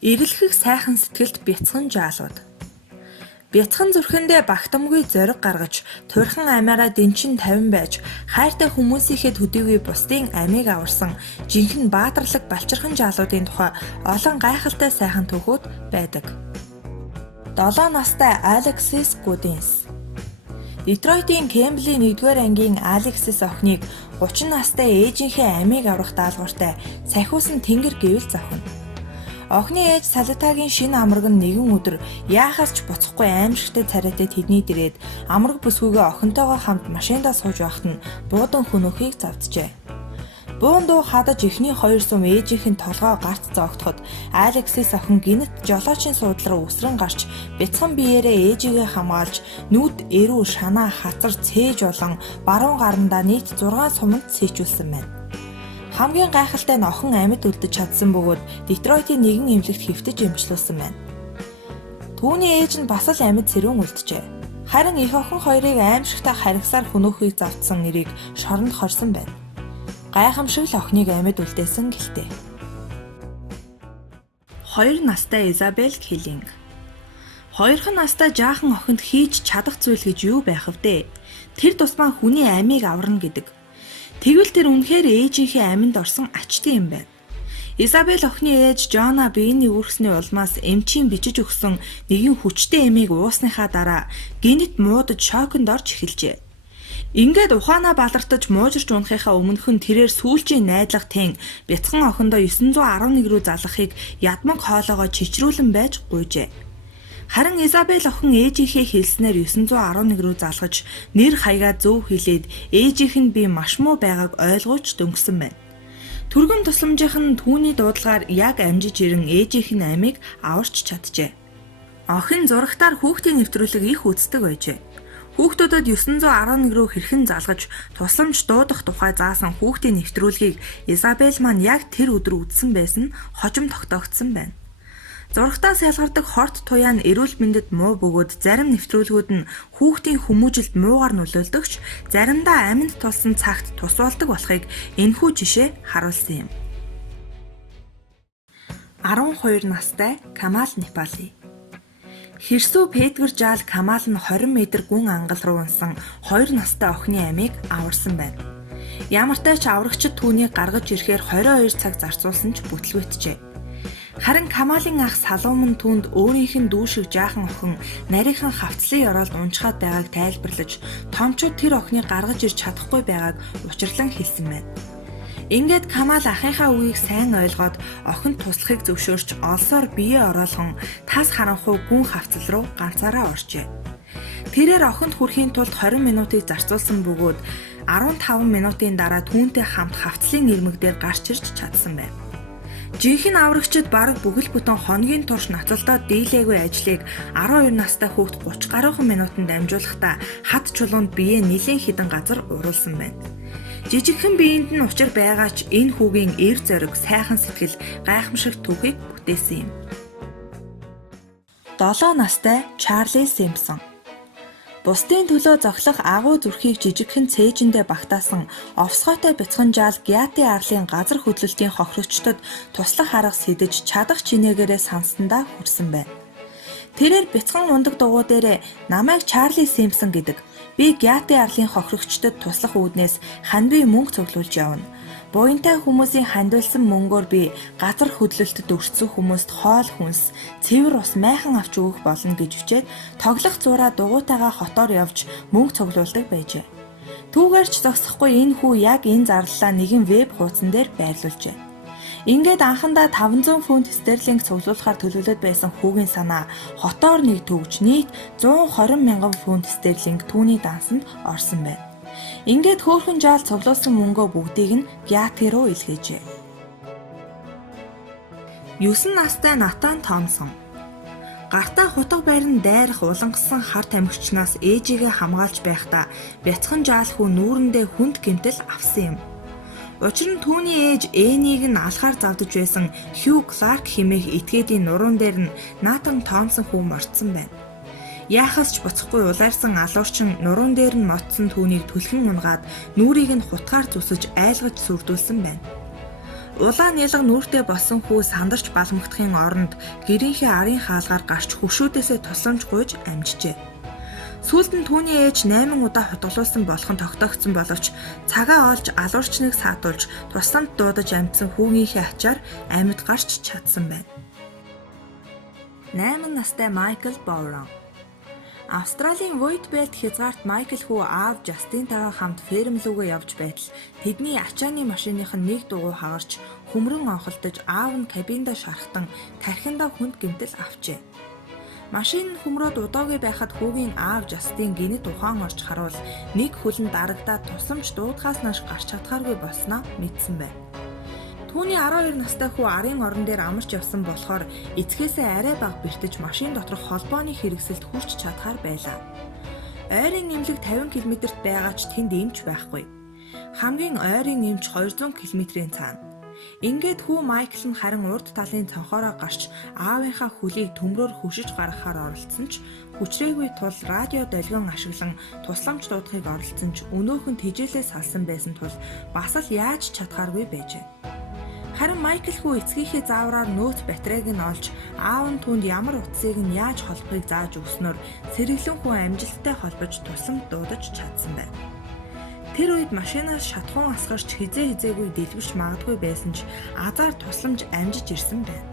Ирэлхэх сайхан сэтгэлд бяцхан жаалууд. Бяцхан зүрхэндээ багтамгүй зориг гаргаж, турхан амиараа дэнчин 50 байж, хайртай хүмүүсийнхээ төдийгүй бусдын амийг аварсан жинхэнэ баатарлаг балчирхан жаалуудын тухай олон гайхалтай сайхан түүхүүд байдаг. 7 настай Алексис Гудинс. Детройтын Кэмблийн 1-р ангийн Алексис охиныг 30 настай ээжийнхээ амийг аврах даалгавартай сахиусан тэнгэр гэвэл завхина. Охины ээж Салатагийн шинэ амраг нь нэгэн өдөр яахаас ч буцахгүй аимшигтай царайтай тэдний дэрээд амраг бүсгүйгээ охинтойгоо хамт машиндаа сууж байхад нь буудан хөнөөхийг завджээ. Буун дуу хадаж эхний 2 сум ээжийнхэн толгой гарт зоогдоход Алексис охин гинэт жолоочийн суудлаар үсрэн гарч бяцхан биеэрээ ээжигээ хамгаалж нүд, эрүү, шанаа, хацар, цээж болон баруун гарандаа нийт 6 суманд сийчүүлсэн байна. Хамгийн гайхалтай нь охин амьд үлдэж чадсан бөгөөд Детройтын нэгэн эмнэлэгт хэвтэж эмчлүүлсэн байна. Түүний ээж нь бас л амьд сэрүүн үлджээ. Харин эх охин хоёрыг аимшигтай харгасаар хөнөөхийг завдсан нэрийг шоронд хорсон байна. Гайхамшиг л охиныг амьд үлдээсэн гэлтэй. 2 настай Изабель Киллинг. 2 настай жаахан охинд хийж чадах зүйл гэж юу байх вэ? Тэр тусмаа хүний амийг аварна гэдэг. Тэгвэл тэр үнэхээр ээжийнхээ аминд орсон ачтын юм байна. Изабель охины ээж Жона биений үүргэсний улмаас эмчийн бичиж өгсөн нэгэн хүчтэй эмийг уусныхаа дараа гинэт муудаж шоконд орж эхэлжээ. Ингээд ухаанаа балартаж муужирч унахынхаа өмнөхөн тэрээр сүүлчийн найдлага тэн бяцхан охиндоо 911 рүү залгахыг ядмаг хоолоогоо чичрүүлэн байж гуйжээ. Харин Изабель охин ээжийнхээ хэлснээр 911 рүү залгаж нэр хаягаа зөв хэлээд ээжийнх нь би маш муу байгааг ойлгуулж дөнгөсөн байна. Түргэн тусламжийнх нь түүний дуудлагаар яг амжиж ирэн ээжийнх нь амийг аварч чаджээ. Охин зурагтаар хүүхдийн нэвтрүүлэг их үздэг байжээ. Хүүхдүүдэд 911 рүү хэрхэн залгаж тусламж дуудах тухай заасан хүүхдийн нэвтрүүлгийг Изабель маань яг тэр өдөр үзсэн байсан хожим тогтоогдсон байна. Зурагтаас ялгардаг хорт туяа нь эрүүл мэндэд муу бөгөөд зарим нэвтрүүлгүүд нь хүүхдийн хүмүүжилд муугар нөлөөлдөгч заримдаа аминд тулсан цагт тус болдог болохыг энэхүү жишээ харуулсан юм. 12 настай Камал Непали. Хэрсүү Петгэр жаал Камал нь 20 м гүн ангал руу унсан 2 настай охины амийг аварсан байна. Ямартай ч аврагчид түүнийг гаргаж ирэхээр 22 цаг зарцуулсан ч бүтлгүйтжээ. Харин Камалын ах Салуман түүнд өөрийнх нь дүү шиг жаахан охин нарийнхан хавцлын ёроолд унчхаад байгааг тайлбарлаж томчууд тэр охиныг гаргаж ирж чадахгүй байгааг учирлан хэлсэн байна. Ингээд Камал ахынхаа үгийг сайн ойлгоод охинд туслахыг зөвшөөрч олсоор бие ороолгон тас харанхуй гүн хавцал руу ганцаараа оржээ. Тэрээр охинд хүрэхийн тулд 20 минутыг зарцуулсан бөгөөд 15 минутын дараа түүнтэй хамт хавцлын ирмэг дээр гарч ирж чадсан байна. Жинхэнэ аврагчид бараг бүхэл бүтэн хоногийн турш ноцолдоод дийлээгүй ажлыг 12 настай хүүхд 30 гаруйхан минутанд дамжуулахдаа хад чулуунд биеэ нэлийн хідэн газар уруулсан байна. Жижигхэн биеинд нь учир байгаа ч энэ хүүгийн эр зориг, сайхан сэтгэл, гайхамшиг түүхийг бүтээсэн юм. 7 настай Чарли Симпсон. Бусдын төлөө зохилох агуу зүрхийг жижигхэн цээжиндээ багтаасан овсгойтой бяцхан жаал Гяти арлын газар хөдлөлтийн хохирогчдод туслах арга сэдэж чадах чинээгээрээ сансандаа хүрсэн байна. Тэрээр бяцхан ундаг дугуй дээр намайг Чарли Симпсон гэдэг. Би Гяти арлын хохирогчдод туслах үүднээс ханьбий мөнгө цуглуулж явна. Буянтай хүмүүсийн хандвалсан мөнгөөр би газар хөдлөлтөд өртсөн хүмүүст хоол хүнс, цэвэр ус майхан авч өгөх болно гэж хүчээд тоглох зураа дугуйтайгаа хотоор явж мөнгө цуглуулдаг байжээ. Түүгээрч зогсохгүй энэ хүү яг энэ зарлалаа нэгэн веб хуудсан дээр байрлуулжээ. Ингээд анхандаа 500 фунт стерлинг цуглуулахаар төлөвлөд байсан хүүгийн санаа хотоор нэг төгж нийт 120 мянган фунт стерлинг түүний дансанд орсон байна. Ингээд хөөрхөн жаал цуглуулсан мөнгөө бүгдийг нь Гяти руу илгээжээ. 9 настай Натан Томсон. Гартаа хутга байранд дайрах улангасан хар тамхичнаас ээжигээ хамгаалж байхдаа бяцхан жаал хүү нүүрэндээ хүнд гэмтэл авсан юм. Учир нь түүний ээж Энийг нь алхаар завдаж байсан Хью Кларк хэмээх этгээдийн нуруунд дээр нь Натан Томсон хүү мордсон байна. Яахаас ч буцахгүй улаарсан алуурчин нуруунд дээр нь мотсон түүнийг түлхэн унгаад нүрийг нь хутгаар зүсэж айлгаж сүрдүүлсэн байна. Улаан нялга нүүртэй болсон хүү сандарч балмагдахын оронд гэрийнхээ арын хаалгаар гарч хөвшүүдээсээ тусламж гуйж амжжээ. Сүүлд нь түүний ээж 8 удаа хутгалуулсан болох нь тогтоогдсон боловч цагаа олж алуурчныг саатуулж тусламж дуудаж амжсан хүүгийнхээ ачаар амьд гарч чадсан байна. 8 настай Майкл Боурон. Австралийн Уитбелт хязгаарт Майкл хүү аав Жастинтайгаа хамт ферм рүүгээ явж байтал тэдний ачааны машиных нь нэг дугуй хагарч хөмрөн онхолдож аав нь кабинда шархтан тархиндаа хүнд гэмтэл авчээ. Машин нь хөмрөөд удаагүй байхад хүүгийн аав Жастин гинэт ухаан орж харуул нэг хөлн дарагдаад тусламж дуудахаас нааш гарч чадхааргүй болсноо мэдсэн байна. Түүний 12 настай хүү арын орон дээр амарч явсан болохоор эцгээсээ арай бага бэртэж машин доторх холбооны хэрэгсэлд хүрч чадхаар байлаа. Ойрын нэмлэг 50 км-т байгаа ч тэнд эмч байхгүй. Хамгийн ойрын эмч 200 км-ийн цаана. Ингээд хүү Майкл нь харин урд талын цонхоороо гарч аавынхаа хөлийг төмрөөр хөшиж гаргахаар оролцсон ч хүчрээгүй тул радио долгион ашиглан тусламж дуудахыг оролцсон ч өнөөхөн тэжээлээ салсан байсан тул бас л яаж чадхааргүй байжээ. Харин Майкл хүү эцгийнхээ заавраар нөөц батарейг нь олж аав нь түүнд ямар утсыг нь яаж холбохыг зааж өгснөөр сэргэлэн хүү амжилттай холбож тусламж дуудаж чадсан байна. Тэр үед машинаас шатхуун асгарч хизээгүй дэлбэрч магадгүй байсан ч азар тусламж амжиж ирсэн байна.